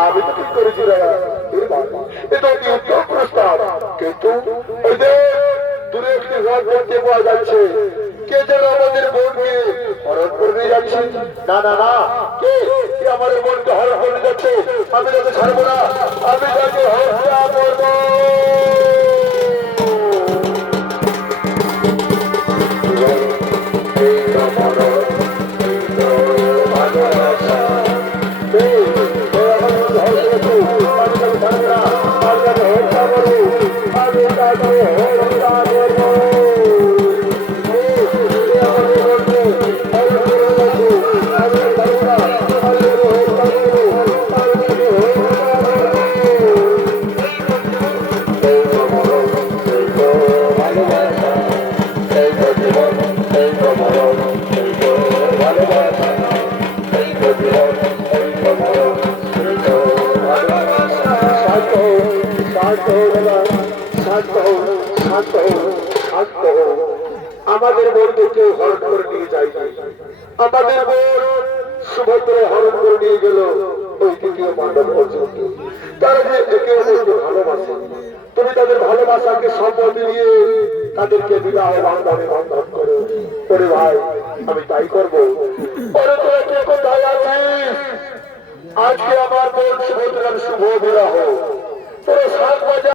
আমি তো ঠিক করেছি রে, এটা কি উত্তম প্রস্তাব, কিন্তু ওই যে দূরে একটি ঘর দেখতে পাওয়া যাচ্ছে, কে যেন আমাদের বোনকে হরণ করে নিয়ে যাচ্ছে। না না না, কে কে আমাদের বোনকে হরণ করে নিয়ে যাচ্ছে? আমি তাকে ছাড়বো না, আমি তাকে হত্যা করবো। আমাদের বোনকে কেউ হরণ করে নিয়ে যায়, আমাদের বোন সুভদ্র হরণ করে নিয়ে গেল ওই তৃতীয় পাণ্ডব পর্যন্ত। তারা যে একে অপরকে ভালোবাসে, তুমি তাদের ভালোবাসাকে সম্মতি দিয়ে তাদেরকে বিবাহ বান্ধবে বন্ধন করো। ওরে ভাই, আমি তাই করবো। ওরে তোরা কে কোথায় আছিস? আজকে আমার বোন সুভদ্রার শুভ বিবাহ।